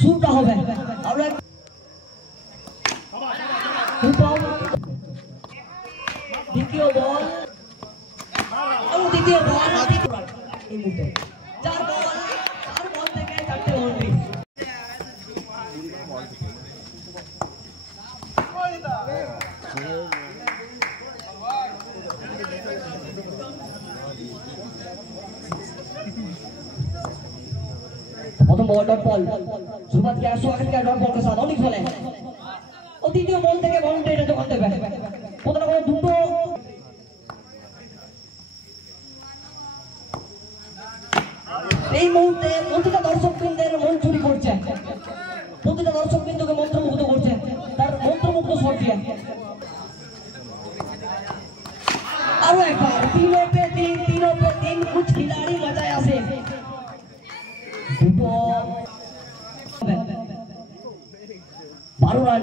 শুরুটা হবে আমরা দ্বিতীয় বল এই মুহূর্তে 4 বল থেকে 4টে বাউন্ডারি। प्रथम बॉल डॉट बॉल शुरुआत किया स्वागत किया डॉट बॉल के साथ ऑनिक्स वाले और द्वितीय बॉल থেকে বাউন্ডারি এটা দোকান দেবে কোথাও কোনো দুটো এই মুহূর্তে প্রতিটা দর্শকবৃন্দের মন চুরি করছে, প্রতিটা দর্শকবৃন্দকে মন্ত্রমুগ্ধ করছে তার মন্ত্রমুগ্ধ শট দিয়ে। আরো একবার 3 पे 3 कुछ खिलाड़ी मजाয় আসে দুটো 12 রান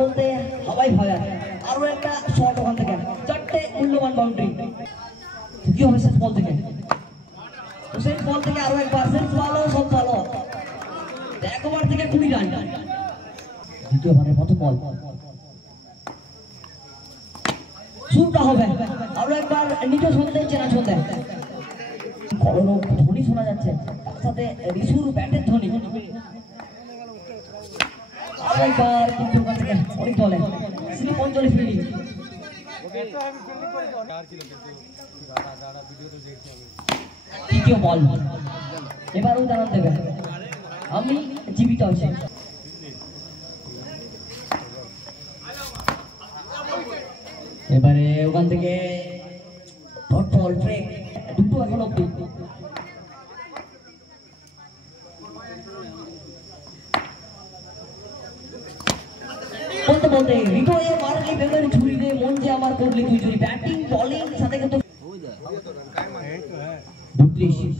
বলতে সবাই ভয় আরো একটা শট ওখান থেকে 4টে মূল্যবান বাউন্ডারি। কি হবে শেষ বল থেকে আরো একবার শেষ ভালো সব ভালো একবার থেকে 20 রান। দ্বিতীয়বারের প্রথম বল শুরুটা হবে আরো একবার নিচে শুনতে চেনা শুনতে কলরব ধ্বনি শোনা যাচ্ছে তার সাথে রিসুর ব্যাটের ধ্বনি। আরো একবার কিন্তু অনেক বলে স্লিপ অঞ্চলে ফিল্ডিং। তৃতীয় বল এবারও জানান দেবে আমি জীবিত আছি। এবারে ওখান থেকে ডট বল ব্রেক দুটো এখন অব্দি বলতে রিটো এ মারলি বেঙ্গল ছুরি দে মন যে আমার করলি তুই চুরি ব্যাটিং বোলিং সাথে কিন্তু 32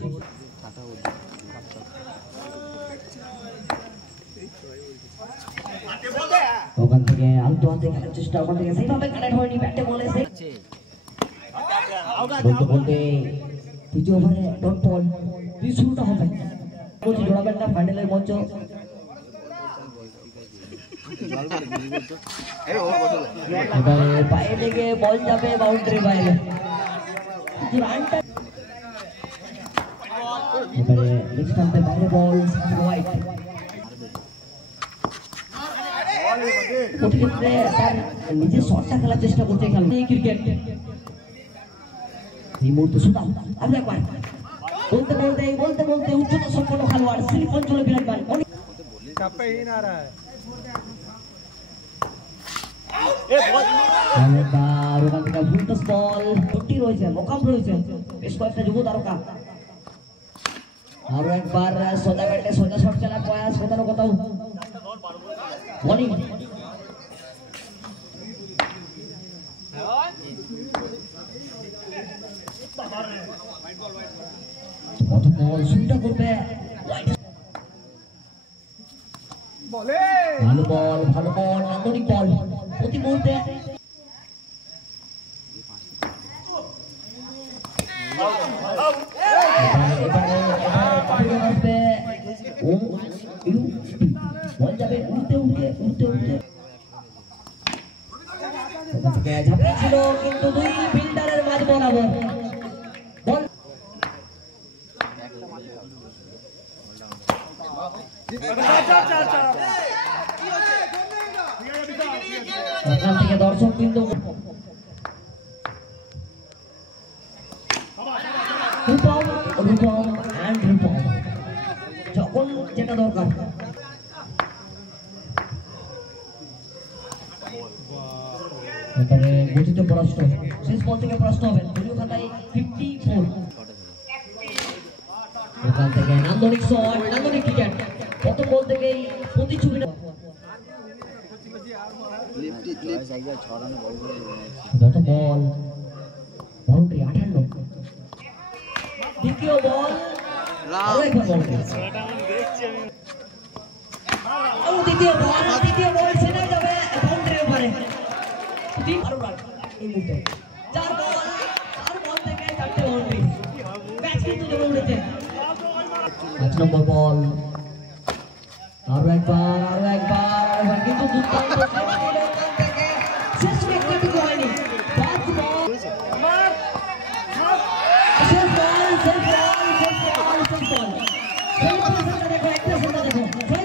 ওখান থেকে আলতো হাতে খেলার চেষ্টা ওখান থেকে সেইভাবে কানেক্ট হয়নি ব্যাটে বলেছে বলতে তৃতীয় ওভারে ডট বল শুরুটা হবে বলছি টুর্নামেন্টটা ফাইনালের মঞ্চ এবারে বাইরে থেকে বল যাবে বাউন্ডারি বাইরে রানটা এবারে নেক্সট টাইমে বাইরে বল হোয়াইট প্রতিক্ষেত্রে তার নিজের শটটা খেলার চেষ্টা করতে খেলা ক্রিকেট এই মুহূর্তে সুদাম আরো একবার বলতে উচ্চতা সম্পন্ন খেলোয়াড় স্লিপ অঞ্চলে বিরাজমান চাপে ही ना रहा है এবার ওখান থেকে ফুলটস বল টুটি রয়েছে মোকাম রয়েছে বেশ কয়েকটা যুব তারকা আরো একবার সোজা ব্যাটে সোজা শট খেলার প্রয়াস কোথাও বোলিং বল শুরুটা করবে ভালো বল নান্দনিক বল প্রতি মুহূর্তে বল যাবে উঠতে ঝাপটা ছিল কিন্তু দুই ফিল্ডারের মাঝ বরাবর বল ওখান থেকে দর্শক কিন্তু যখন যেটা দরকার এবারে গঠিত প্রশ্ন শেষ বল থেকে প্রশ্ন হবে দলীয় খাতায় 54 ওখান থেকে নান্দনিক শট নান্দনিক ক্রিকেট প্রথম বল থেকেই প্রতিযোগিতা প্রথম বল বাউন্ডারি 58 দ্বিতীয় বল দ্বিতীয় বল ছেড়ে যাবে বাউন্ডারির উপরে এই মুহূর্তে 4 বল থেকে 4টে বাউন্ডারি ম্যাচ কিন্তু জমে উঠেছে 5 নম্বর বল আরো একবার কিন্তু দুর্দান্ত শেষ উইকেটটুকু হয়নি 5 বল শেষ বল দেখো একটা সেটা দেখো